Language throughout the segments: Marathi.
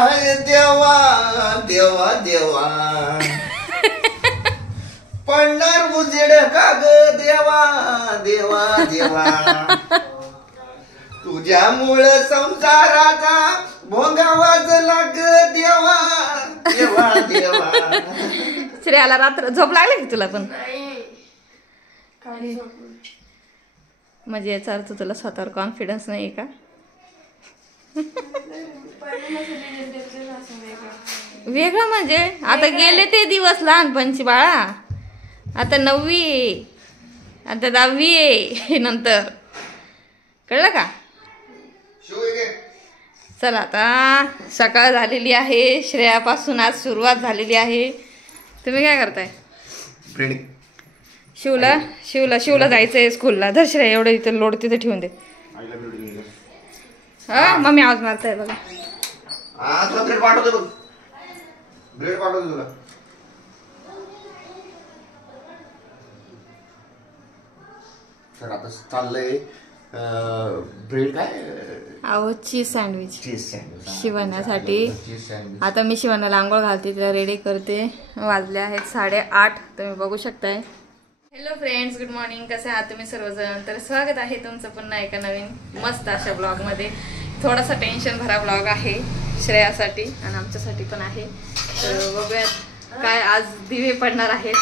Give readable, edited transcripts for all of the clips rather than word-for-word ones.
आहे देवा देवा देवा पडणार उजेड का ग देवा देवा देवा तुझ्यामुळे संसाराचा भोंगा वाजला ग देवा देवा देवा. श्रेयाला रात्र झोप लागली की तुला पण? म्हणजे याचा अर्थ तुला स्वतःवर कॉन्फिडन्स नाही का? वेगळं म्हणजे आता गेले ते दिवस लहानपणची बाळा. आता 9वी आहे, आता 10वी आहे नंतर, कळलं का? चला आता सकाळ झालेली आहे, श्रेयापासून आज सुरुवात झालेली आहे. तुम्ही काय करताय? शिवला जायचंय स्कूलला. धर श्रेया एवढं इथं लोड तिथे ठेवून दे. हा मम्मी आवाज मारताय बघा. ब्रेड पाठवतो बघ, ब्रेड पाठवतो तुला. तर आता चाललंय ब्रेड काय अहो चीज सँडविच शिवण्यासाठी. आता मी शिवण्याला आंघोळ घालते, तिला रेडी करते. वाजले आहेत 8:30, तुम्ही बघू शकताय. Hello friends, good morning. कसे आहात तुम्ही सर्वजण? तर स्वागत आहे तुमचं पुन्हा एका नवीन मस्त अशा ब्लॉगमध्ये. थोडासा टेन्शन भरा ब्लॉग आहे श्रेयासाठी आणि आमच्यासाठी पण आहे. तर बघूयात काय आज दिवे पडणार आहेत,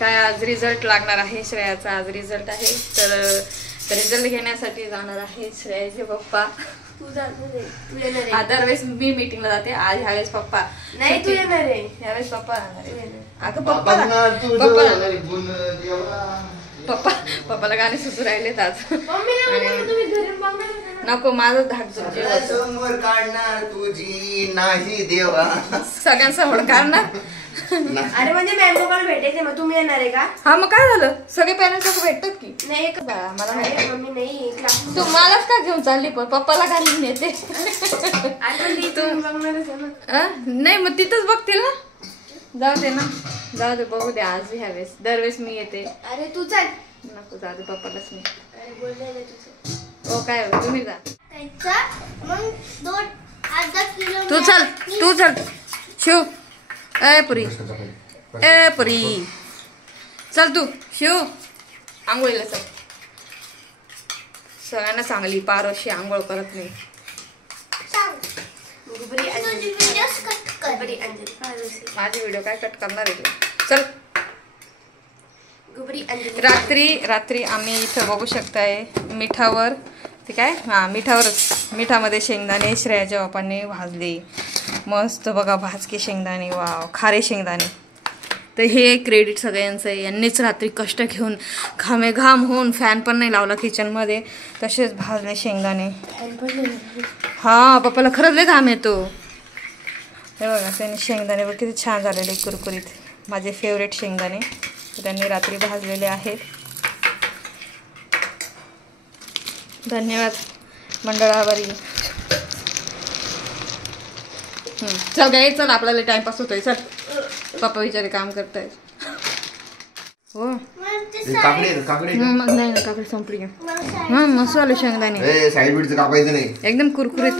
काय आज रिझल्ट लागणार आहे. श्रेयाचा आज रिझल्ट आहे. तर रिझल्ट घेण्यासाठी जाणार आहे श्रेयाचे पप्पा. दरवेळेस मी मीटिंगला जाते, आज ह्यावेळेस पप्पा नाही. तू येणार आहे ह्यावेळेस पप्पा अगं पप्पाला गाणे सुचू राहिलेत आज. नको माझं धाक समोर काढणार तुझी नाही देवा, सगळ्यांसमोर काढणार. अरे म्हणजे मॅंगो पण भेटायचे, मग तुम्ही येणार आहे का? हा मग काय झालं, सगळे पॅरेंट्स भेटतात की नाही. मला मम्मी नाही, तू मलाच का घेऊन चालली? पण पप्पाला घालून नेते. नाही मग तिथंच बघतील ना. जाऊ दे ना, जाऊ दे, बघू दे. आज ह्यावेळेस दरवेळेस मी येते. अरे तू चल. नको जाऊ दे, पप्पालाच मी. अरे बोलले तुझं. हो काय तुम्ही जा. मग 2-8 किलो. तू चल शिव. ए पुरी चल तू शिव आंघोळीला चल. सगळ्यांना चांगली पारोशी आंघोळ करत नाही. माझे व्हिडिओ काय कट करणार आहे? चल. रात्री आम्ही इथं बघू शकताय मिठावर, ते काय मिठामध्ये शेंगदाणे श्रेयाच्या बापाने भाजले मस्त बघा. भाजके शेंगदाणे, वाव, खारे शेंगदाणे. तर हे क्रेडिट सगळ्यांचं आहे. यांनीच रात्री कष्ट घेऊन घाम होऊन फॅन पण नाही लावला किचनमध्ये, तसेच भाजले शेंगदाणे. हा पप्पाला खरंच लय घाम येतो. हे बघा त्यांनी शेंगदाणे बघ किती छान झालेले कुरकुरीत, माझे फेवरेट शेंगदाणे. त्यांनी रात्री भाजलेले आहेत. धन्यवाद मंडळावरी. चल गाई चल, आपल्याला टाइमपास होतोय. चल पप्पा विचारे काम करतायत. हो मग नाही ना काकडी संपली. हा मसाले शेंगदाणे एकदम कुरकुरीत.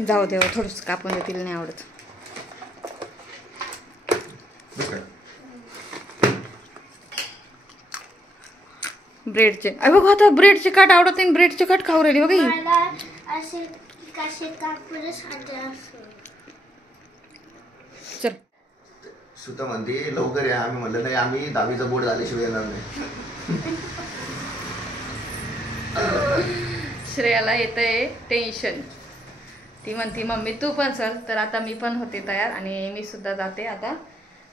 जाऊ देवा, थोडस कापून देतील, नाही आवडत. ब्रेडचे बघ, आता ब्रेडचे काट आवडत नाही, ब्रेडचे काट खाऊ राहिली बघा. चल सुता म्हणते लवकर या. आम्ही म्हणलं नाही, आम्ही 10वीचा बोर्ड झाल्याशिवाय येणार नाही. श्रेयाला येतंय टेन्शन. ती म्हणती मम्मी तू पण चल. तर आता मी पण होते तयार आणि मी सुद्धा जाते आता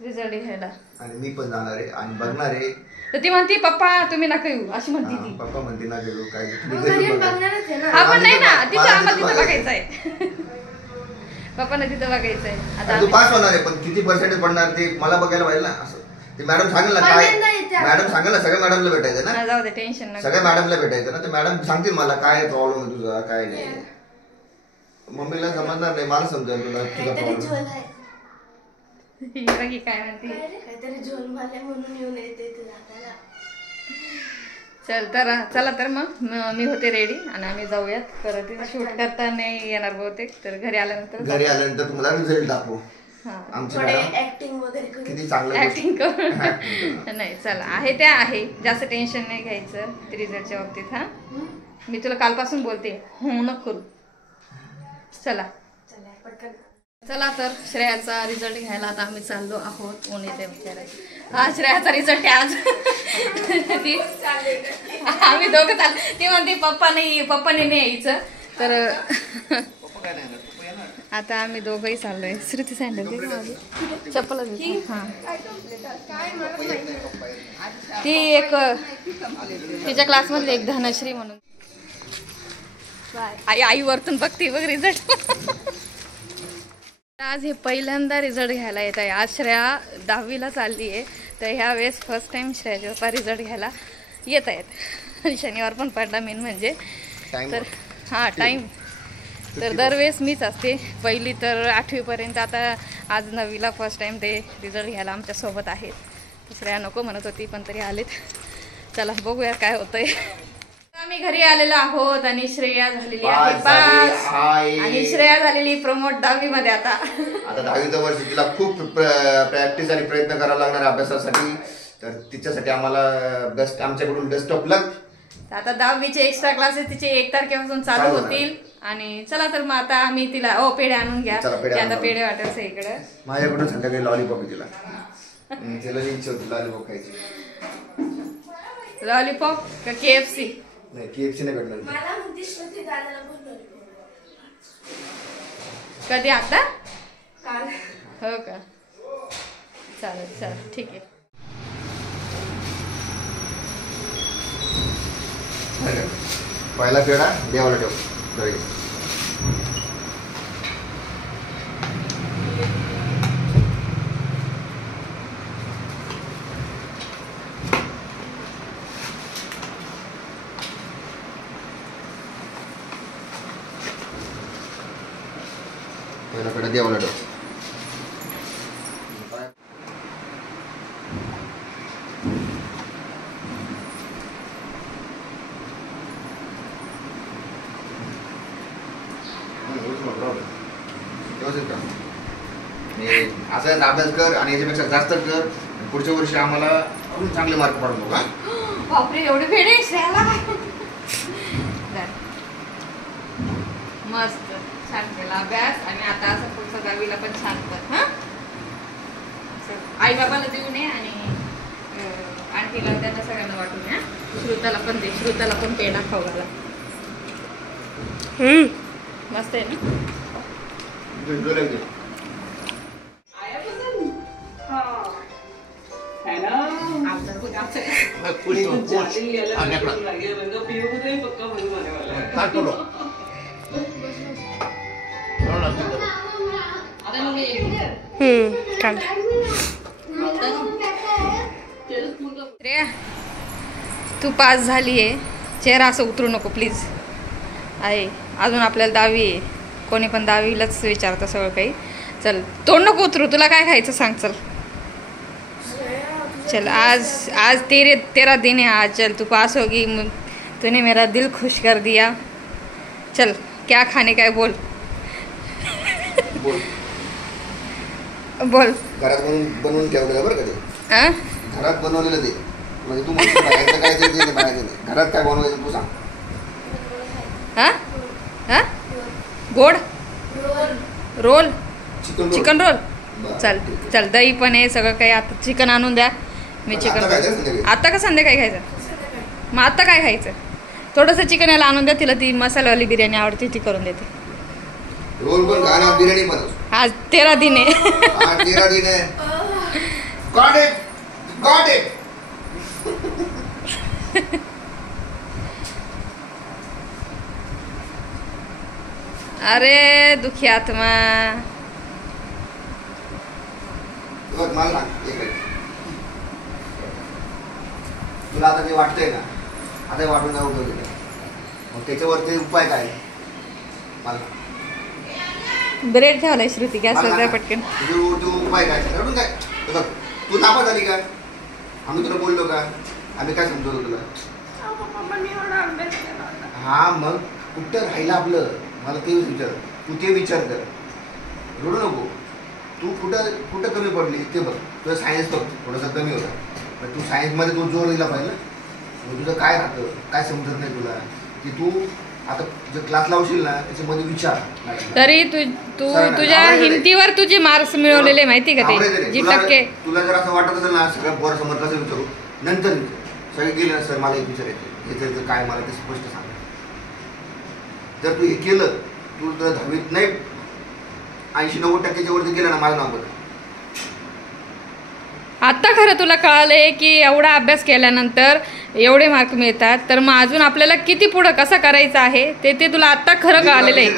रिझल्ट घ्यायला. आणि मी पण जाणार आहे आणि बघणार आहे. तर ती म्हणती पप्पा तुम्ही नका येऊ अशी म्हणती ती. पप्पा म्हणते ना गेलो काय आपण नाही ना, तिथं आम्हाला तिथं बघायचं आहे. पप्पांना तिथं बघायचं आहे. आता तू पास होणार आहे, पण किती पर्सेंटेज पडणार ते मला बघायला पाहिजे ना. असं ते मॅडम सांगेल ना, काय मॅडम सांगेल ना, सगळ्या मॅडमला भेटायचं ना. जाऊ दे टेन्शन नका, सगळ्या मॅडमला भेटायचं ना. ते मॅडम सांगतील मला काय प्रॉब्लेम आहे तुझा, काय नाही. मम्मीला समजणार नाही, मला समजेल तुला तुझा प्रॉब्लेम. काय म्हणते काहीतरी झोल मारले म्हणून येऊन येते. चल तर चला तर मग मी होते रेडी आणि आम्ही जाऊयात. तर तिथे शूट करता नाही येणार बहुतेक. तर घरी आल्यानंतर तुम्हाला रिझल्ट दाखवू. हा आमची थोडे मॅडम ऍक्टिंग वगैरे करू. किती चांगलं ऍक्टिंग करून नाही चला आहे त्या आहे. जास्त टेन्शन नाही घ्यायचं रिझल्टच्या बाबतीत. हा मी तुला कालपासून बोलते हो नको करू. चला चला पटकन. चला तर श्रेयाचा रिझल्ट घ्यायला आता आम्ही चाललो आहोत. कोण येते विचारायला. हा श्रेयाचा रिझल्ट आहे आज. आम्ही दोघं चाल. ती म्हणते पप्पाने नाही यायचं. तर आता आम्ही दोघंही चाललोय. श्रुती सँडल चप्पल हा ती एक तिच्या क्लासमधली एक धनश्री म्हणून आई वरतून बघते बघ रिझल्ट. आज हे पहिल्यांदा रिझल्ट घ्यायला येत आहे. आज श्रेया 10वीला चालली आहे. तर ह्या वेळेस फर्स्ट टाइम श्रेयाचे पप्पा रिझल्ट घ्यायला येत आहेत. शनिवार पण पडला मेन म्हणजे. तर हां टाईम तर दरवेळेस मीच असते. पहिली तर 8वीपर्यंत. आता आज 9वीला फर्स्ट टाइम ते रिझल्ट घ्यायला आमच्यासोबत आहेत. श्रेया नको म्हणत होती पण तरी आलेत. चला बघूया काय होतंय. आम्ही घरी आलेलो आहोत आणि श्रेया झालेली आहे पास आणि श्रेया झालेली प्रमोट 10वी मध्ये. आता 10वीचं वर्ष तिला खूप प्रॅक्टिस आणि प्रयत्न करावा लागणार अभ्यासासाठी. तर तिच्यासाठी आम्हाला आमच्याकडून बेस्ट ऑफ लक. आता 10वीचे एक्स्ट्रा क्लासेस तिचे 1 तारखेपासून चालू होतील. आणि चला तर मग आता आम्ही तिला पेढे आणून घ्या. आता पेढे वाटायचं इकडे माझ्याकडून संध्याकाळी लॉलीपॉप तिला इच्छा होती लॉलीपॉप खायची. लॉलीपॉप का KFC? नाही KFC नाही भेटणार. मला म्हणते श्रुती दादाला बोललो. कधी आता काल. हो का चालेल चल ठीक आहे. पहिला पेढा देवाला ठेव घरी. पहिला पेढा देवाला ठेव. असाच अभ्यास कर आणि याच्यापेक्षा जास्त कर. पुढच्या वर्षी आम्हाला अजून चांगले मार्क पडतो का. बापरे एवढे फेडे श्रेयाला. मस्त छान केला अभ्यास. आणि आता असं पुढचं 10वीला पण छान कर. हा आई बाबाला देऊ नये आणि आणखीला त्यांना सगळ्यांना वाटून द्या. श्रुताला पण दे. श्रुताला पण पेढा खाऊ घाला. मस्त आहे ना. तू पास झाली आहे. चेहरा असं उतरू नको प्लीज. आहे अजून आपल्याला 10वी आहे. कोणी पण 10वीलाच विचारतं सगळं काही. चल तोंड नको उतरू. तुला काय खायचं सांग. चल आज तेरा दिन है. आज चल तू पास होगी. तूने मेरा दिल खुश कर दिया. चल क्या खाने का है बोल. बोल. घरात बनवून ठेवलेलं बरं का ते. घरात बनवलेलं ते म्हणजे तू काय घरात काय बनवायचं तू सांग. हा गोड रोल चिकन रोल. चल दही पण आहे सगळं काही. आता चिकन आणून द्या. मी चिकन आता का संध्याकाळी खायचं. मग आता काय खायचं. थोडंसं चिकन याला आणून द्या. तिला ती मसालावाली बिर्याणी आवडते ती करून देते. रोल पण खाना बिर्याणी पण. आज 13 दिन आहे. 13 दिन आहे. Got it. अरे दुखी आत्मा. मला तुला आता जे वाटतंय ना आता वाटून जाऊ उपयोग. मग त्याच्यावरती उपाय काय मला. ब्रेड ठेवलाय श्रुती गॅसवर पटकन. उपाय काय रडून काय तू नापास झाली का. आम्ही तुला बोललो का. आम्ही काय समजवतो तुला. हा मग कुठं राहिलं आपलं, मला तेच विचार. तू ते विचार कर, रडू नको. तू कुठं कुठं कमी पडली ते बघ. तुझं सायन्स बघ थोडंसं कमी होतं, पण तू सायन्समध्ये तू जोर दिला पाहिजे. तुझं काय राहतं, काय समजत नाही तुला, की तू आता जर क्लास लावशील ना त्याच्यामध्ये विचार. तरी तू तुझ्या हिमतीवर तुझे मार्क्स मिळवलेले माहिती का ते जी टक्के. तुला जर असं वाटत असेल ना सगळ्या पोरासमोर कसं विचारू, नंतर सगळे गेले ना सर मला एक विचारायचं याचं काय मला ते स्पष्ट सांग. जर तू हे केलं, तू तर 10वीत नाही 80-90% वरती गेलं ना माझं नाव बघ. आता खरं तुला कळालंय की एवढा अभ्यास केल्यानंतर एवढे मार्क मिळतात, तर मग अजून आपल्याला किती पुढं कसं करायचं आहे ते तुला आता खरं कळालेलं आहे.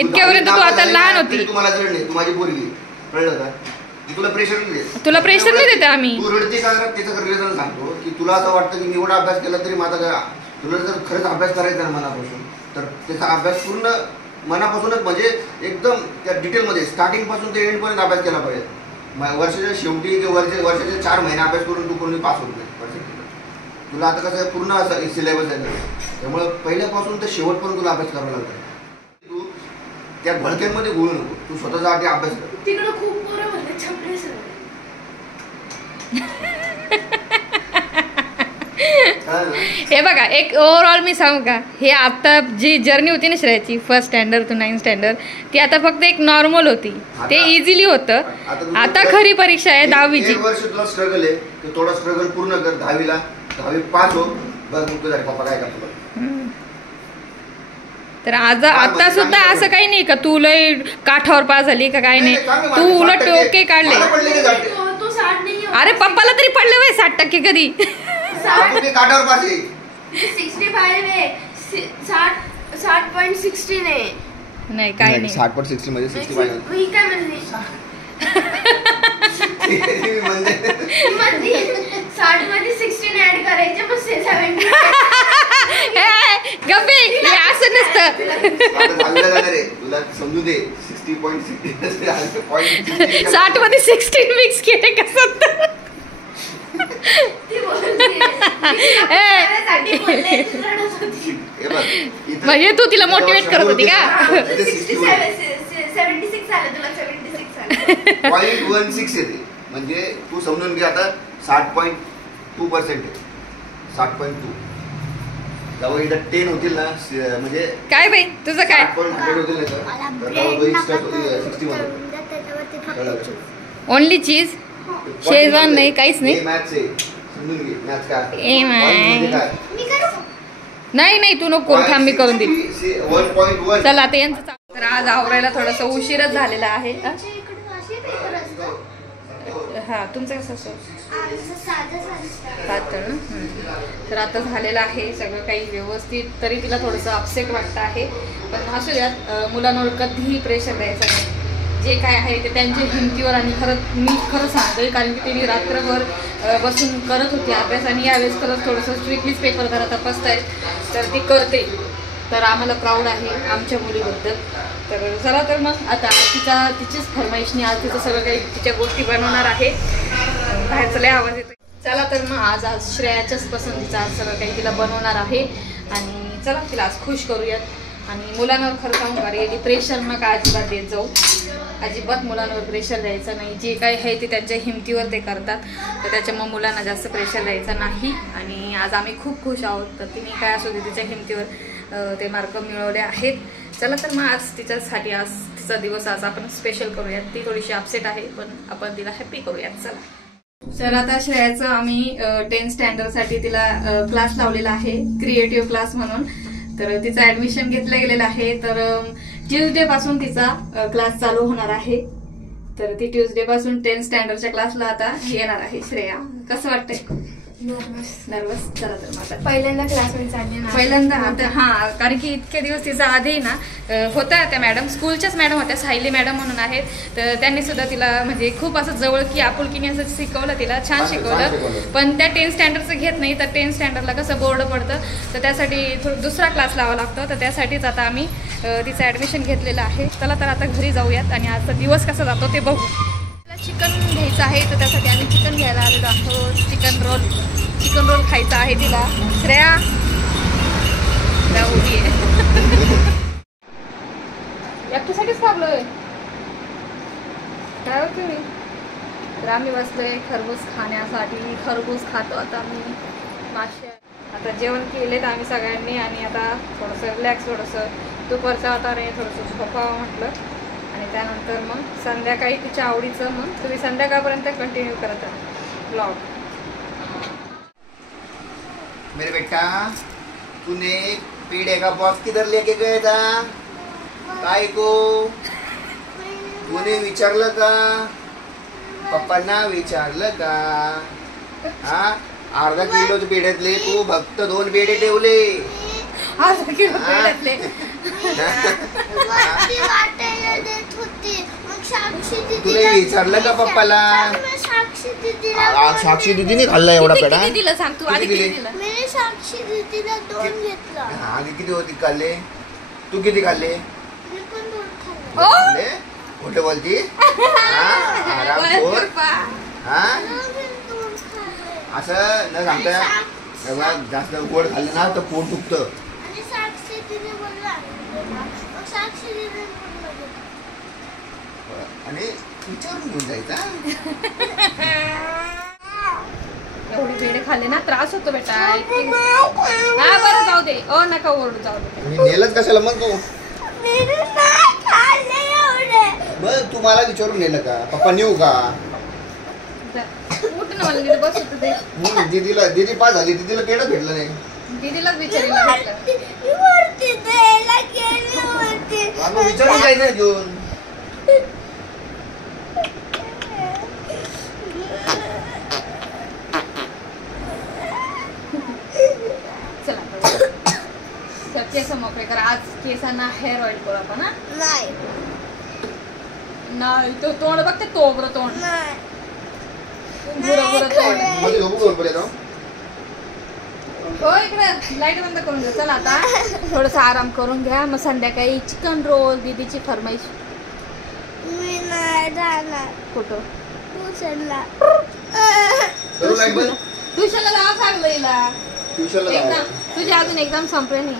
इतक्यापर्यंत तू आता लहान होती. तुम्हाला जड नाही, तू माझी पोरगी कळलं का. तुला प्रेशर नाही देत, तुला प्रेशर नाही देते आम्ही. तू रडते का त्याचं रिझन सांगतो की तुला असं वाटतं की मी एवढा अभ्यास केला तरी माझा तुला जर खरंच अभ्यास करायचा ना मनापासून, तर त्याचा अभ्यास पूर्ण मनापासूनच म्हणजे एकदम त्या डिटेलमध्ये स्टार्टिंग पासून ते एंड पर्यंत अभ्यास केला पाहिजे. वर्षाच्या शेवटी किंवा वर्षाचे 4 महिने अभ्यास करून तू कोणी पास होत नाही वर्षात. तुला आता कसं पूर्ण असं सिलेबस आहे, त्यामुळे पहिल्यापासून तर शेवटपर्यंत तुला अभ्यास करावा लागतो. तू त्या भडक्यांमध्ये घुळू नको, तू स्वतःचा आधी अभ्यास कर. तिकडे खूप पोरं म्हणतात छपरे सर. हे बघा, एक ओव्हरऑल मी सांगू का, हे आता जी जर्नी होती ना श्रेयाची 1st standard to 9th standard, ती आता फक्त एक नॉर्मल होती, ते इझिली होतं. आता खरी परीक्षा आहे 10वीची. एक वर्ष तुला स्ट्रगल आहे, की थोडा स्ट्रगल पूर्ण कर. 10वी पास हो, बघ तुझ्या पप्पा काय करतो. तर आता सुद्धा असं काही नाही का तू लय काठावर पास झाली का काय नाही, तू उलट ओके काढले. तो 60 नाही. अरे पप्पाला तरी पडले वय 60% कधी. काठावर पास आहे. 65 आहे. 60.16 आहे. नाही काय नाही. 60.60 मध्ये 65 ही काय म्हणली? म्हणजे 60 मध्ये 16 ऍड करायचे, मग 70. गप्पे, हे असं नसतं. तुला समजू दे 60.60 60 मध्ये 16 मिक्स केले कसं. म्हणजे तू तिला मोटिवेट करत होती का. 76 आलं तुला. 76 आलं. 0.16 येते, म्हणजे तू समजून घे आता 60.2% आहे. 60.2 जेव्हा इथं 10 होतील ना, म्हणजे काय बाई तुझं काय 60.100 होतील ना, तर 61 ओनली चीज, शेजवान नाही काहीच नाही. मॅथ्स आहे, समजून घे मॅथ्स काय असतं. ए म्हणजे काय नाही तू नको थांब, मी करून देईल. 1.1. चला आता यांचं तर आज आवरायला थोडासा उशीरच झालेला आहे. हा तुमचं कसं असं पातळ ना. तर आता झालेलं आहे सगळं काही व्यवस्थित, तरी तिला थोडंसं अपसेट वाटतं आहे, पण असू द्यात. मुलांवर कधीही प्रेशर द्यायचं नाही. जे काय आहे ते त्यांच्या हिमतीवर, आणि मी खरं सांगते कारण की त्यांनी रात्रभर बसून करत होती अभ्यास, आणि यावेळेस खरंच थोडंसं स्ट्रिक्टलीच पेपर जरा तपासतायत, तर ती करते. तर आम्हाला प्राऊड आहे आमच्या मुलीबद्दल. तर चला तर मग आता तिचीच फरमाईशनी आज तिचं सगळं काही तिच्या गोष्टी बनवणार आहे. बाहेरचा लय आवाज येतो. चला तर मग आज श्रेयाच्याच पसंतीचं आज सगळं काही तिला बनवणार आहे, आणि चला तिला आज खुश करूयात. आणि मुलांवर खरं सांगू का रे, प्रेशर नका अजिबात देत जाऊ. अजिबात मुलांवर प्रेशर द्यायचं नाही. जे काही आहे ते त्यांच्या हिमतीवर ते करतात, तर त्याच्यामुळे मुलांना जास्त प्रेशर द्यायचं नाही. आणि आज आम्ही खूप खुश आहोत, तर तिने काय असू दे तिच्या हिमतीवर ते मार्क मिळवले आहेत. चला तर मग आज तिच्यासाठी, आज तिचा दिवस आज आपण स्पेशल करूयात. ती थोडीशी अपसेट आहे, पण आपण तिला हॅप्पी करूयात. चला तर आता श्रेयाचं आम्ही 10th स्टँडर्डसाठी तिला क्लास लावलेला आहे, क्रिएटिव्ह क्लास म्हणून. तर तिचं ऍडमिशन घेतलं गेलेलं आहे. तर ट्यूजडे पासून तिचा क्लास चालू होणार आहे. तर ती ट्यूजडे पासून 10th स्टँडर्डच्या क्लासला आता येणार आहे. श्रेया कसं वाटतंय? नर्वस. चला तर आता पहिल्यांदा क्लासमध्ये चालले ना, पहिल्यांदा आता हा, कारण की इतके दिवस तिचा आधी ना होत्या त्या मॅडम, स्कूलच्याच मॅडम होत्या, सायली मॅडम म्हणून आहेत. तर त्यांनी सुद्धा तिला म्हणजे खूप असं जवळ की आपुलकीने असं शिकवलं, तिला छान शिकवलं. पण त्या 10th स्टँडर्डचं घेत नाही, तर 10th स्टँडर्डला कसं बोर्ड पडतं, तर त्यासाठी दुसरा क्लास लावा लागतो. तर त्यासाठीच आता आम्ही तिचं ऍडमिशन घेतलेलं आहे. चला तर आता घरी जाऊयात आणि आजचा दिवस कसा जातो ते बघू. चिकन घ्यायचं आहे, तर त्यासाठी आम्ही चिकन घ्यायला आलेलो आहोत. चिकन रोल खायचा आहे तिला. श्रेया श्रेया उभी आहे. एकट्यासाठीच थांबलोय काय हो तुम्ही. तर आम्ही बसलोय खरबूज खाण्यासाठी. खरबूज खातो आता आम्ही. मासे आता जेवण केलेत आम्ही सगळ्यांनी आणि आता थोडंसं रिलॅक्स, थोडंसं दुपारचं वातावरण आहे, थोडंसं झोपावं म्हटलं. आणि त्यानंतर मग संध्याकाळी तिच्या आवडीचं मग तुम्ही संध्याकाळपर्यंत कंटिन्यू करत राहा ब्लॉग. मेरे बेटा तूने पेड़े का बॉक्स किधर लेके गया था काय को तूने विचारलं का पप्पांना विचारलं का हा अर्धा किलोचे पेढ्यातले तू फक्त 2 पेढे ठेवले. अर्धा किलो पेढ्यातले तुला विचारलं का पप्पाला. साक्षी दीदीने खाल्ला एवढा पेढा. किती दिलं सांग तू आधी. किती दिलं. साक्षी दीदीला 2 घेतला. हा किती होती खाल्ले तू किती खाल्ले. मी पण 2 खाल्ले. कुठे बोलती आरामखोर हा असं न सांगता जास्त गोड खाल्लं ना तर पोट दुखतं. आणि विचारून घेऊन जायचा. एवढे पेढे खाल्ले ना त्रास होतो बेटा. हा बरं जाऊ दे. नका ओरडू जाऊ दे. मी नेलंच कशाला मग तू. मग तू मला विचारून नेलं का पप्पा नेऊ का. उठ ना मला बस होतं ते. दीदी पास झाली दीदीला पेढं भेटलं नाही. दीदीलाच विचारायला विचारून जायचं घेऊन. चला केस मोकळे कर. आज केसांना हेअर ऑइल करू आपण. नाही तो तोंड बघ ते तोबरं तोंड. हो इकडे लाईट बंद करून घ्या. चला आता थोडस आराम करून घ्या. मग संध्याकाळी चिकन रोल दीदीची फरमाईश. मी नाही जाणार. कुठं ट्युशनला. ट्युशनला जावं सांगलं हिला. एक्झाम तुझी अजून एक्झाम संपले नाही.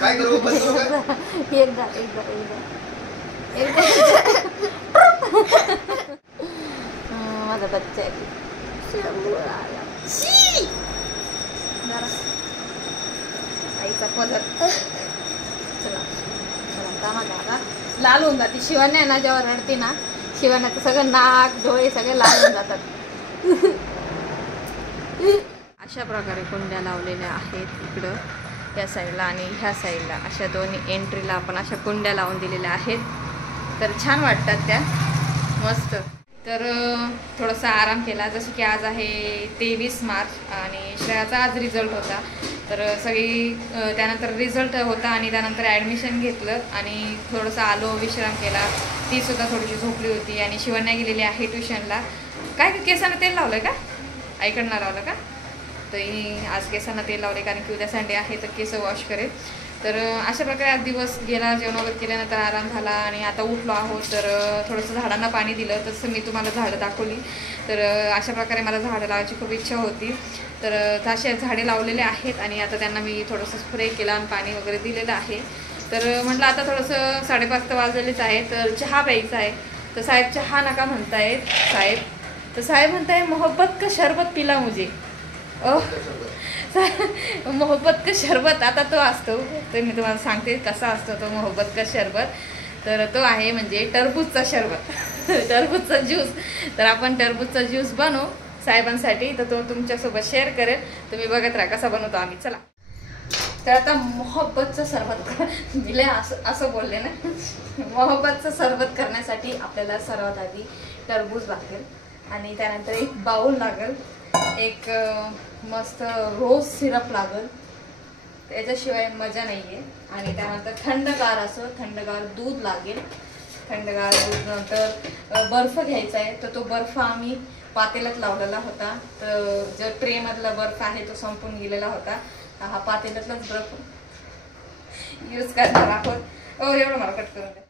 काय करू एकदा माझा बच्चा आहे. आईचा पदर. चला चला आता लाल होऊन जाते. शिवानी आहे ना जेव्हा रडते ना शिवान्याचं सगळं नाक डोळे सगळे लाल होऊन जातात. अशा प्रकारे कुंड्या लावलेल्या आहेत इकडं या साईडला आणि ह्या साईडला. अशा दोन्ही एंट्रीला आपण अशा कुंड्या लावून दिलेल्या आहेत. तर छान वाटतात त्या मस्त. तर थोडासा आराम केला. जसं की आज आहे 23 मार्च आणि श्रेयाचा आज रिझल्ट होता. तर सगळी त्यानंतर रिझल्ट होता आणि त्यानंतर ॲडमिशन घेतलं आणि थोडंसं आलो विश्राम केला. तीसुद्धा थोडीशी झोपली होती आणि शिवण्या गेलेली आहे ट्युशनला. काय केसांना तेल लावलं का आईकडनं लावलं का. तर आज केसांना तेल लावले कारण की उद्या संडे आहे तर केस वॉश करेल. तर अशा प्रकारे आज दिवस गेला. जेवण वगैरे केल्यानंतर आराम झाला आणि आता उठलो आहोत. तर थोडंसं झाडांना पाणी दिलं. तसं मी तुम्हाला झाडं दाखवली. तर अशा प्रकारे मला झाडं लावायची खूप इच्छा होती. तर अशा झाडे लावलेले आहेत आणि आता त्यांना मी थोडंसं स्प्रे केला आणि पाणी वगैरे दिलेलं आहे. तर म्हटलं आता थोडंसं 5:30 तर वाजलेलेच आहे. तर चहा प्यायचा आहे. तर साहेब चहा नका म्हणतायत साहेब. तर साहेब म्हणताय मोहब्बत का शरबत पिला मुझे. मोहब्बत का शरबत आता तो असतो. तर मी तुम्हाला सांगते कसा असतो तो मोहब्बत का शरबत. तर तो आहे म्हणजे टरबूजचा शरबत. टरबूजचा ज्यूस. तर आपण टरबूजचा ज्यूस बनवू साहेबांसाठी. तर तो तुमच्यासोबत शेअर करेल. तुम्ही बघत राहा कसा बनवतो आम्ही. चला तर आता मोहब्बतचं सरबत दिले असं बोलले ना. मोहब्बतचं सरबत करण्यासाठी आपल्याला सर्वात आधी टरबूज लागेल आणि त्यानंतर एक बाऊल लागेल. एक मस्त रोज सिरप लागेल. त्याच्याशिवाय मजा नाही आहे. आणि त्यानंतर थंडगार असं थंडगार दूध लागेल. थंडगार दूध नंतर बर्फ घ्यायचा आहे. तर तो बर्फ आम्ही पातेल्यात लावलेला होता. तर जो ट्रेमधला बर्फ आहे तो संपून गेलेला होता. हा पातेल्यातलाच बर्फ यूज करणार आहोत. एवढं मला कट करून द्या.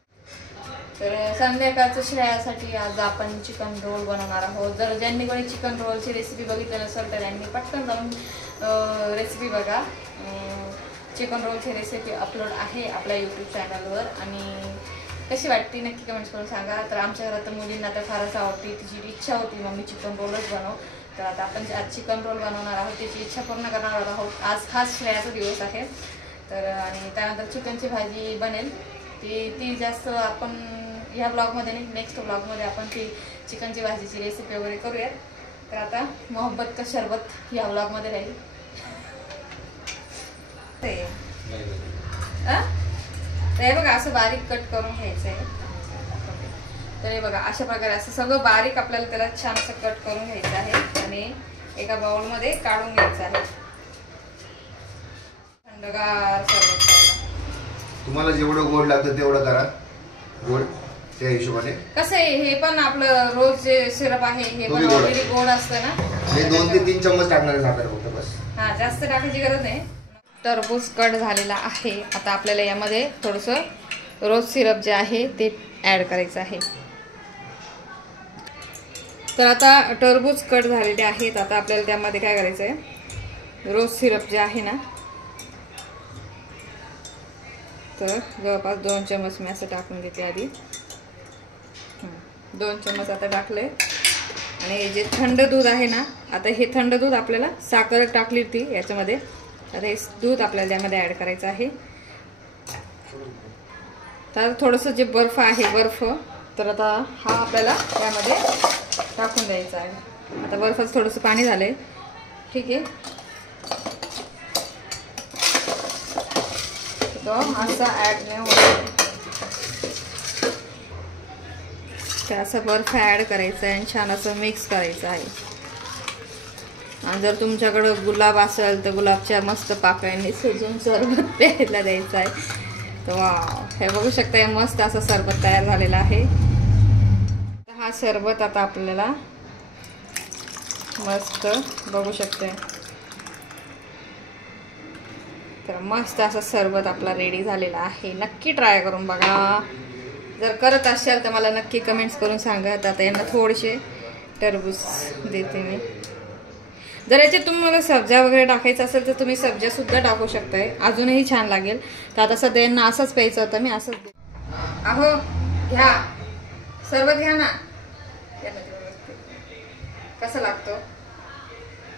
तर संध्याकाळचं श्रेयासाठी आज आपण चिकन रोल बनवणार आहोत. जर ज्यांनी कोणी चिकन रोलची रेसिपी बघितली नसेल तर त्यांनी पटकन जाऊन रेसिपी बघा. चिकन रोलची रेसिपी अपलोड आहे आपल्या यूट्यूब चॅनलवर. आणि कशी वाटते नक्की कमेंट्स करून सांगा. तर आमच्या घरात तर मुलींना तर फारच आवडते. तिची इच्छा होती मम्मी चिकन रोलच बनव. तर आता आपण आज चिकन रोल बनवणार आहोत. त्याची इच्छा पूर्ण करणार आहोत. आज खास श्रेयाचा दिवस आहे. तर आणि त्यानंतर चिकनची भाजी बनेल. ती जास्त आपण ह्या ब्लॉगमध्ये नाही, नेक्स्ट ब्लॉगमध्ये आपण ती चिकनची भाजीची रेसिपी वगैरे करूयात. तर आता मोहब्बत का शरबत ह्या ब्लॉगमध्ये राहील. ते बघा असं बारीक कट करून घ्यायचं आहे. तर हे बघा अशा प्रकारे असं सगळं बारीक आपल्याला त्याला छान असं कट करून घ्यायचं आहे आणि एका बाउलमध्ये काढून घ्यायचं आहे. थंडगार सरबत खायला. तुम्हाला जेवढं गोड लागतं तेवढं करा. गोड त्या हिशोबाने. कसं आहे हे पण आपलं रोज जे सिरप आहे हे पण ऑलरेडी गोड असतं ना. हे 2 ते 3 चम्मच टाकणार आहे साखर फक्त बस. हा जास्त टाकायची गरज नाही. टरबूज कट झालेला आहे. आता आपल्याला यामध्ये थोडंसं रोज सिरप जे आहे ते ऍड करायचं आहे. तर आता टरबूज कट झालेले आहेत. आता आपल्याला त्यामध्ये काय करायचं आहे, रोज सिरप जे आहे ना तर जवळपास 2 चम्मच मी असं टाकून घेते आधी. 2 चम्मच आता टाकले. आणि जे थंड दूध आहे ना, आता हे थंड दूध आपल्याला साखर टाकली ती याच्यामध्ये. तर हे दूध आपल्याला त्यामध्ये ऍड करायचं आहे. तर थोडंसं जे बर्फ आहे बर्फ तर आता हा आपल्याला त्यामध्ये टाकून द्यायचा आहे. आता बर्फाचं थोडंसं पाणी झालंय. ठीक आहे. तो असा ऍड नाही होत. तर असं बर्फ ऍड करायचं आहे आणि छान असं मिक्स करायचं आहे. आणि जर तुमच्याकडं गुलाब असेल तर गुलाबच्या मस्त पाकळ्यांनी सजून सरबत प्यायला द्यायचं आहे. तर वाव, हे बघू शकता मस्त असं सरबत तयार झालेला आहे. हा सरबत आता आपल्याला मस्त बघू शकते. तर मस्त असं सरबत आपला रेडी झालेला आहे. नक्की ट्राय करून बघा. जर करत असाल तर मला नक्की कमेंट्स करून सांगा. तर आता यांना थोडेसे टरबूज देते मी. जर याच्यात तुम्हाला सब्जा वगैरे टाकायचं असेल तर तुम्ही सब्जा सुद्धा टाकू शकताय, अजूनही छान लागेल. तर आता सध्या यांना असंच प्यायचं होतं मी असंच. अहो घ्या सरबत घ्या ना. कसं लागतो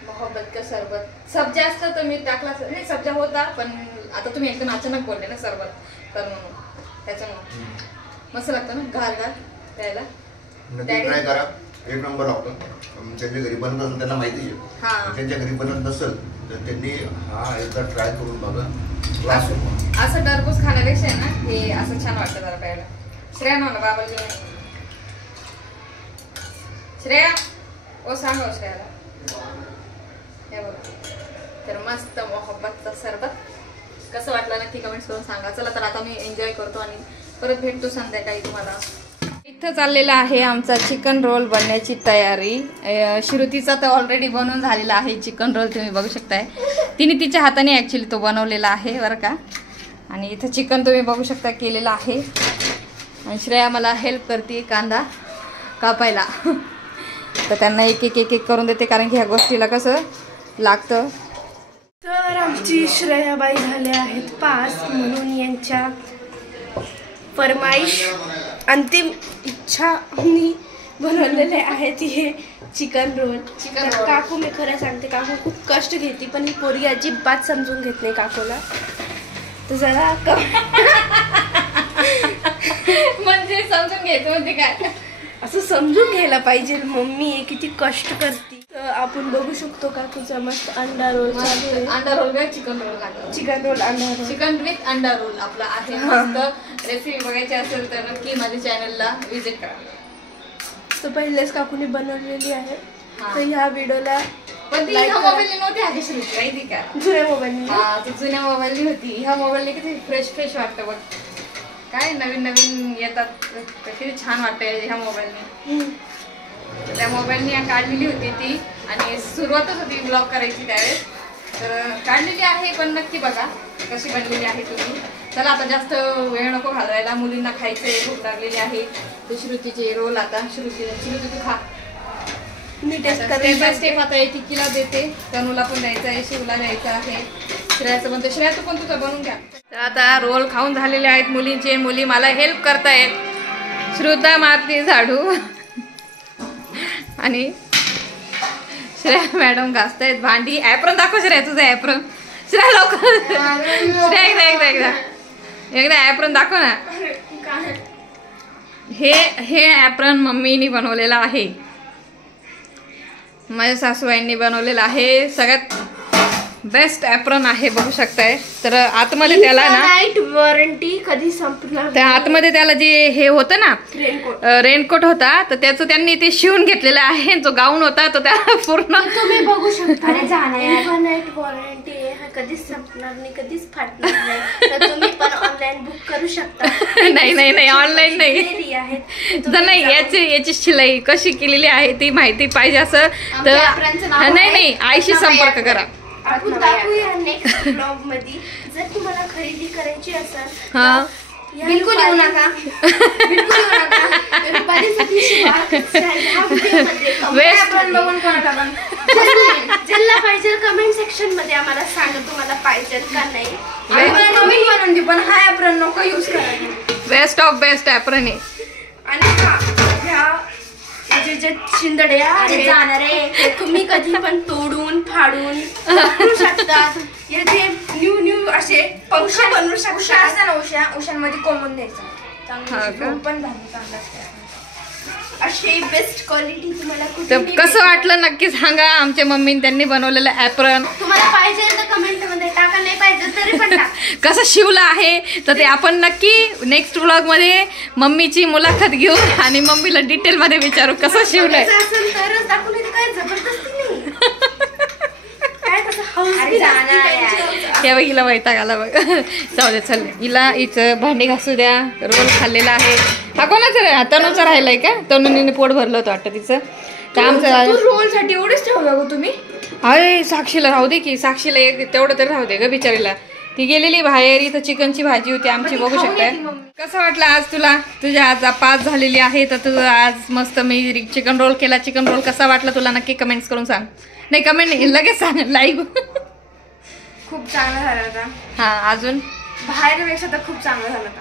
मोहब्बत का सरबत. सब्जा असतं तर मी टाकला नाही, सब्जा होता पण आता तुम्ही एकदम अचानक बोलले ना सरबत तर म्हणून त्याच्यामुळे मस्त लागतं ना घाल घाल प्यायला. ट्राय करा. एक नंबर लागतो. त्यांच्या घरी बनत असेल त्यांना माहिती आहे. त्यांच्या घरी बनत नसेल तर त्यांनी हा एकदा ट्राय करून बघा. असं टरबूज खाण्यापेक्षा आहे ना हे असं छान वाटतं जरा प्यायला. श्रेया ना बाबा श्रेया ओ सांगा श्रेयाला. हे बघा तर मस्त मोहब्बतचा सरबत कसं वाटलं नक्की कमेंट्स करून सांगा. चला तर आता मी एन्जॉय करतो आणि परत भेटतो संध्याकाळी तुम्हाला. इथं चाललेला आहे आमचा चिकन रोल बनण्याची तयारी. श्रुतीचा तर ऑलरेडी बनवून झालेला आहे चिकन रोल, तुम्ही बघू शकताय. तिने तिच्या हाताने ॲक्च्युली तो बनवलेला आहे बरं का. आणि इथं चिकन तुम्ही बघू शकता केलेलं आहे. आणि श्रेया मला हेल्प करते कांदा कापायला. तर त्यांना एक एक एक एक करून देते कारण की ह्या गोष्टीला कसं लागतं. तर आमची श्रेयाबाई झाल्या आहेत पास म्हणून यांच्या फरमाईश अंतिम इच्छा मी बनवलेले आहेत हे चिकन रोल. काकू मी खरं सांगते काकू खूप कष्ट घेते पण ही पोरगी अजिबात समजून घेत नाही काकूला. तर जरा म्हणजे समजून घ्यायचं म्हणजे काय असं समजून घ्यायला पाहिजे. मम्मी आहे किती कष्ट करते. तर आपण बघू शकतो काकूचा मस्त अंडा रोल चालू आहे. अंडा रोल का चिकन रोल. चिकन रोल अंडा रोल. चिकन विथ अंडा रोल आपला आहे. मस्त रेसिपी बघायची असेल तर नक्की माझ्या चॅनलला विजिट करा. तर पहिलेच काकूने बनवलेली आहे. तर ह्या व्हिडिओला पण ती ह्या मोबाईलने नव्हती आधी श्रुती माहिती का. जुन्या मोबाईलने. हा ती जुन्या मोबाईलनी होती. ह्या मोबाईलने किती फ्रेश फ्रेश वाटतं बघ. काय नवीन नवीन येतात किती छान वाटतंय ह्या मोबाईलने. त्या मोबाईलने काढलेली होती ती आणि सुरुवातच होती ब्लॉग करायची त्यावेळेस. तर काढलेली आहे पण नक्की बघा. कशी बनलेली आहे तुम्ही. चला आता जास्त वेळ नको घालवायला, मुलींना खायचंय, भूक लागलेली आहे. ते श्रुतीचे रोल आता श्रुती तू खा. मी टेस्ट स्टेप बाय स्टेप आता एक एकीला देते. तनूला पण द्यायचं आहे, शिवला द्यायचं आहे, श्रेयाचं म्हणतो. श्रेया तू पण तुझं बनवून घ्या. तर आता रोल खाऊन झालेले आहेत मुलींचे. मुली मला हेल्प करतायत. श्रुता मारती झाडू आणि श्रेया मॅडम घासतायत भांडी. ॲप्रन दाखव श्रेया, तुझं ॲप्रन. श्रेया लवकर, श्रेया एकदा ॲप्रन दाखव ना. हे ॲप्रन मम्मीनी बनवलेलं आहे, माझ्या सासूबाईंनी बनवलेलं आहे. सगळ्यात बेस्ट ॲप्रन आहे, बघू शकताय. तर आतमध्ये त्याला ना वॉरंटी कधी संपणार. त्या आतमध्ये त्याला जे हे होतं ना रेनकोट होता, तर त्याचं त्यांनी ते शिवून घेतलेलं आहे. जो गाऊन होता तो त्याला पूर्ण तुम्ही बघू शकता. वॉरंटी आहे, हा कधीच संपणार नाही, कधीच फाटणार नाही. तर तुम्ही पण ऑनलाईन बुक करू शकता. नाही ऑनलाईन नाही. याची शिलाई कशी केलेली आहे ती माहिती पाहिजे असं तर नाही आईशी संपर्क करा. आपण दाखवूया नेक्स्ट ब्लॉग मध्ये. जर तुम्हाला खरेदी करायची असेल बिलकुल येऊ नका. ज्यांना पाहिजे कमेंट सेक्शन मध्ये आम्हाला सांगा तुम्हाला पाहिजे का नाही. पण हा ॲप्रन नको यूज करा. बेस्ट ऑफ बेस्ट ॲप्रन आहे. आणि जे शिंदड्या आहेत तुम्ही कधी पण तोडून फाडून वापरू शकता. याचे न्यू असे पंखे बनवू शकता. उशांमध्ये कोंबून द्यायचं पण अशी बेस्ट क्वालिटी तुम्हाला तर कसं वाटलं नक्की सांगा. आमच्या मम्मीने त्यांनी बनवलेलं ॲप्रन तुम्हाला पाहिजे तर कमेंट मध्ये टाका, नाही पाहिजे तरी पण टाका. कसं शिवलं आहे तर ते आपण नक्की नेक्स्ट व्लॉग मध्ये मम्मीची मुलाखत घेऊ आणि मम्मीला डिटेल मध्ये विचारू कसं शिवलंय. असेल तरच दाखवून काय जबरदस्ती नाही. हे बघ हिला वैताग आला बघ. जाऊ दे चल, हिला हिचं भांडी घासू द्या. रोल खाल्लेला आहे. हा कोणाचा रे? तनूचा राहिलाय का? तनुनीने पोट भरलं होतं वाटतं तिचं. तर आमचं रोल साठी एवढेच ठेवलं गं तुम्ही. अरे साक्षीला राहू दे की, साक्षीला एक तेवढं तरी राहू दे ग बिचारीला. ती गेलेली बाहेर. इथं चिकनची भाजी होती आमची, बघू शकताय. कसं वाटलं आज तुला? तुझ्या आज 5 झालेली आहे तर तुझं आज मस्त मी चिकन रोल केला. चिकन रोल कसा वाटला तुला नक्की कमेंट्स करून सांग. नाही कमेंट नाही, लगेच सांग लाईव्ह. खूप चांगला झाला होता. हा अजून बाहेरपेक्षा तर खूप चांगला झाला होता.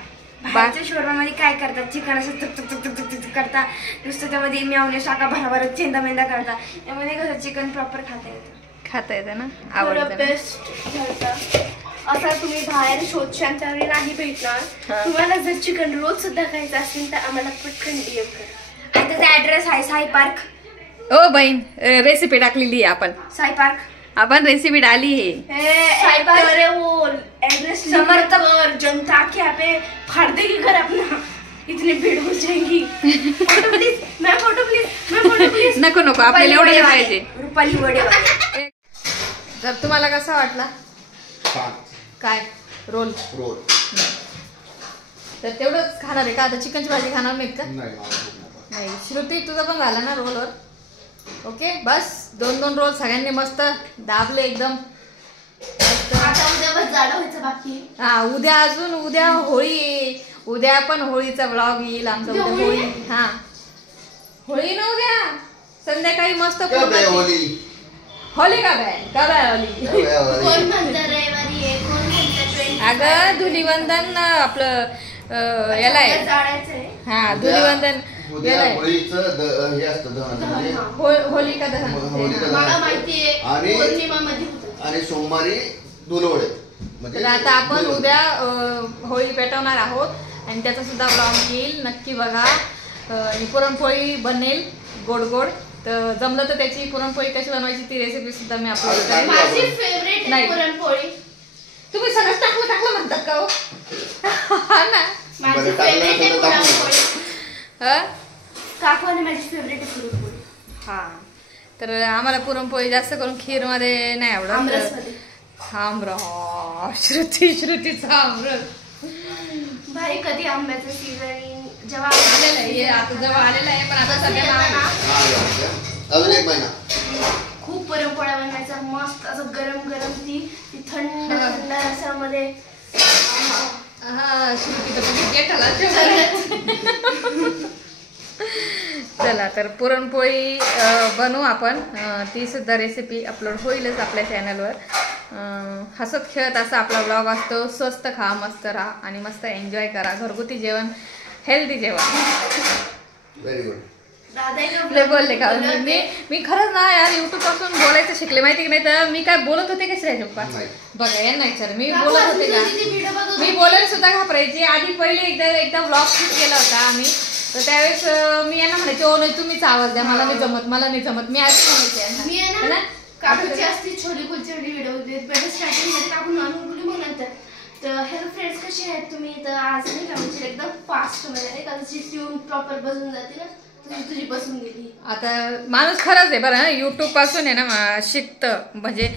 बाहेरच्या शोरूममध्ये काय करतात, चिकन असं तुक करता, नुसतं त्यामध्ये मेवनेस टाका, भराभर चेंदा मेंदा करता. त्यामध्ये कसं चिकन प्रॉपर खाता येतं ना. आवडतं. बेस्ट झालं. असं तुम्ही बाहेर शोधशान तरी नाही भेटणार. तुम्हाला जर चिकन रोज सुद्धा खायचं असेल तर आम्हाला पटकन DM करा. आणि त्याचा ऍड्रेस आहे साई पार्क. ओ बहीण रेसिपी टाकलेली आहे आपण. साई पार्क अपन रेसिपी डाली है। वो एड्रेस समर्थक जनता के यहाँ पे फाड़ देगी घर अपना, इतनी भीड़ हो जाएगी। फोटो प्लीज, मैं फोटो प्लीज। नको नको आपल्याला एवढं पाहिजे। रुपाली वडे जर तुम्हाला कसा वाटला काय रोल रोल तर तेवढंच खाणार आहे का? आता चिकनची भाजी खाणार नाहीत का? नाही श्रुती तुझं पण झाला ना रोलवर? ओके बस 2-2 रोल सगळ्यांनी मस्त दाबले एकदम। आता उद्या बस जाडं व्हायचं बाकी। हा उद्या अजून उद्या होळी, उद्या पण होळीचा व्लॉग येईल आमचा। उद्या होळी, हा होळी ना उद्या संध्याकाळी मस्त होळी। होळी का काय होळी? कोण म्हणतं रविवारी आहे, कोण म्हणतं अगं धुलीवंदन आपलं याला आहे जाडायचंय। हा धुलीवंदन होळीचं हे असतं दहन, होलिका दहन मला माहिती आहे पौर्णिमा मध्ये होतं आणि सोमवारी धुलवडे। तर आता आपण उद्या होळी पेटवणार आहोत आणि त्याचा सुद्धा ब्लॉग येईल, नक्की बघा। आणि पुरणपोळी बनेल गोड गोड, तर जमलं तर त्याची पुरणपोळी कशी बनवायची ती रेसिपी सुद्धा मी अपलोड करेन। माझी फेवरेट आहे पुरणपोळी। तुम्ही सगळं टाकलं म्हणतात का हो? हा ना माझी फेवरेट आहे पुरणपोळी। काकू आणि माझी फेवरेट आहे पुरणपोळी। हा तर आम्हाला पुरणपोळी जास्त करून खीर मध्ये नाही आवडत, आमरस। श्रुतीचा आमरस भाई कधी आंब्याचं सीझन जेव्हा आलेलं आहे, आता जेव्हा आलेलं आहे पण आता सध्या अजून 1 महिना खूप पुरणपोळ्या बनवायचा मस्त असं गरम गरम ती थंड थंड अर्धा रसामध्ये चला तर पुरणपोळी बनवू आपण. ती सुद्धा रेसिपी अपलोड होईलच आपल्या चॅनलवर. हसत खेळत असा आपला ब्लॉग असतो. स्वस्त खा, मस्त राहा आणि मस्त एन्जॉय करा. घरगुती जेवण, हेल्दी जेवण. Very good. बोलले का मी खरंच ना यार युट्यूब पासून बोलायचं शिकले माहिती की नाही. तर मी काय बोलत होते का श्रेया पप्पा? बघा यांना विचार, मी बोलत होते का? मी बोलायला सुद्धा घाबरायची. आधी पहिले एकदा व्लॉग शूट केला होता आम्ही. तर त्यावेळेस मी यांना म्हणायचे ओ नाही तुम्हीच आवाज द्या, मला नाही जमत, मला नाही जमत. मी आज म्हणायचे काकूची असती छोली कुलची व्हिडिओ होते. पहिले स्टार्टिंग मध्ये काकू नॉर्मल बोलली, मग नंतर तर हेल्लो फ्रेंड्स कसे आहेत तुम्ही? तर आज नाही का म्हणजे एकदम फास्ट मध्ये नाही का जशी ट्यून प्रॉपर बसून जाते ना तुझी बसून गेली. आता माणूस खरंच आहे बरं, युट्यूब पासून आहे ना शिकतं. म्हणजे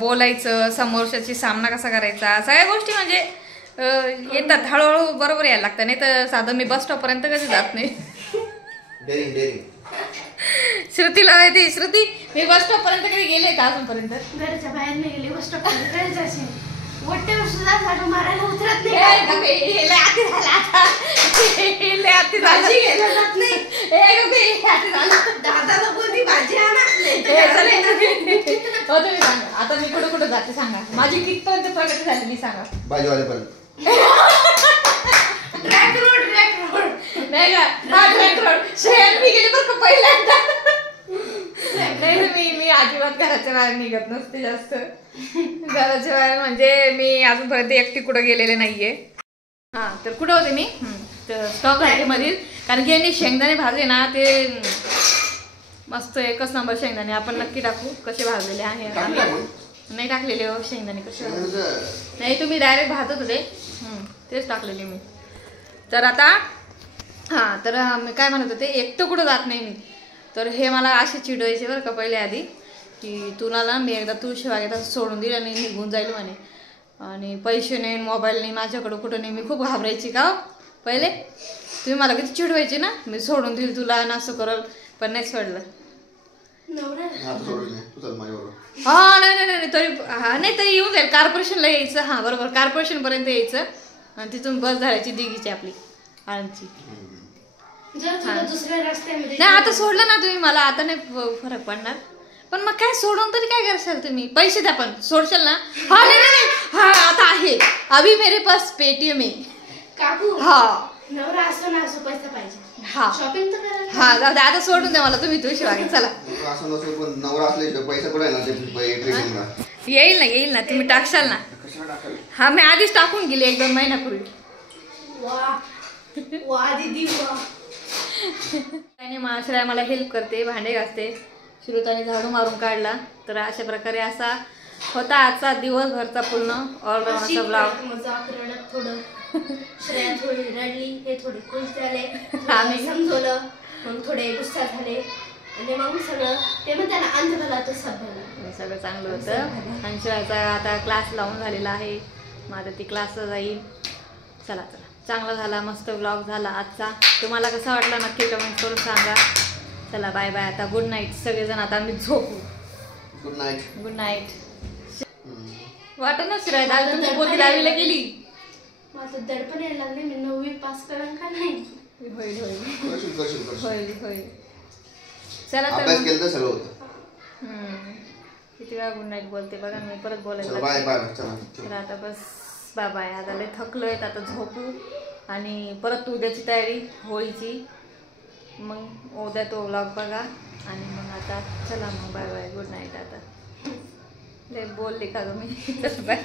बोलायचं, समोरच्याची सामना कसा करायचा, सगळ्या गोष्टी म्हणजे येतात हळूहळू बरोबर यायला लागतं. नाही तर साधं मी बस स्टॉप पर्यंत कधी जात नाही. श्रुतीला माहिती, श्रुती मी बस स्टॉप पर्यंत कधी गेले का अजूनपर्यंत? घराच्या बाहेर नाही गेले, बस स्टॉप पर्यंत मोठे सुद्धा झाडू मारायला उतरत नाही. दादा कोणती भाजी तुम्ही सांगा आता मी कुठं कुठं जाते सांगा. माझी कितपर्यंत प्रगती झाली मी सांगा. भाजीवाल्यापर्यंत ट्रॅक रोड नाही का? हा ट्रॅक रोड श्रेयन मी गेली बरं का पहिल्यांदा. नाही मी अजिबात घराच्या बाहेर निघत नसते जास्त. घराच्या बाहेर म्हणजे मी अजूनपर्यंत एकटी कुठं गेलेले नाहीये. हा तर कुठं होते मी? तर स्टॉक मधील. कारण की यांनी शेंगदाणे भाजले ना ते मस्त एकच नंबर शेंगदाणे. आपण नक्की टाकू कसे भाजलेले आहे. नाही टाकलेले हो शेंगदाणे कसे नाही, तुम्ही डायरेक्ट भाजत होते तेच टाकलेले मी. तर आता हां तर मी काय म्हणत होते, एकटं कुठं जात नाही मी. तर हे मला असे चिडवायचे बरं का पहिले आधी की तुला ना मी एकदा तुळशीबागेत सोडून दिलं नाही निघून जाईल म्हणे. आणि पैसे नाही, मोबाईल नाही माझ्याकडं, कुठं नाही. मी खूप घाबरायची का पहिले. तुम्ही मला किती चिडवायचे ना, मी सोडून दिल तुला ना असं करल, पण नाही सोडलं. हा नाही तरी हा नाही तरी येऊन जाईल. कॉर्पोरेशनला यायचं. हां बरोबर कॉर्पोरेशन पर्यंत यायचं आणि तिथून बस धरायची दिघीची आपली आळंदची. दुसऱ्या रस्त्यामध्ये नाही आता सोडलं ना तुम्ही मला, आता नाही फरक पडणार. पण मग काय सोडून तरी काय करशाल तुम्ही? पैसे द्या पण सोडशाल ना. हा नाही हा आता आहे अभी मेरे पास पेटीएम आहे काकू. हा नवरा असो ना असो पैसा पाहिजे. हा शॉपिंग तर करा. हा जाऊ दे आता सोडून द्या मला तुम्ही तुळशीबागेत. चला असं नसो पण नवरा असल्याशिवाय पैसा कुठे ना ते येईल ना तुम्ही टाकशाल ना. हा मी आधीच टाकून गेले 1-2 महिन्यापूर्वी. वा दीदी वा. त्याने श्रेया मला हेल्प करते, भांडे घासते. श्रुताने झाडू मारून काढला. तर अशा प्रकारे असा होता आजचा दिवसभरचा पूर्ण ऑलराऊंडचा ब्लॉग. मजाक रडत थोडं श्रेया थोडी रडली, हे थोडे खुश झाले, आम्ही समजवलं, मग थोडे गुस्सा झाले आणि मग सगळं ते मग त्याला अंत झाला तो सगळं चांगलं होतं. आणि श्रेयाचा आता क्लास लावून झालेला आहे. मग आता ती क्लासला जाईल. चला चांगला झाला, मस्त ब्लॉग झाला आजचा. तुम्हाला कसा वाटला नक्की कमेंट करून सांगा. चला बाय बाय आता. गुड नाईट सगळेजण. आता आम्ही झोपू. Good night. Good night. वाटत ना श्रेया दादा तुमची पोरगी 10वीला गेली. माझं दडपण यायला लागले. मी 9वी पास करेन का नाही? होईल होईल. चला तर अभ्यास केलं तर सगळं होतं. किती वेळा गुड नाईट बोलते बघा मी. परत बोलायला बाय बाय. चला आता बस बाय बाय. आता लय थकलोय आता झोपू. आणि परत उद्याची तयारी होळीची. मग उद्या तो व्लॉग बघा आणि मग आता चला मग बाय बाय. Good night. आता लय बोलले का तुम्ही? चल बाय.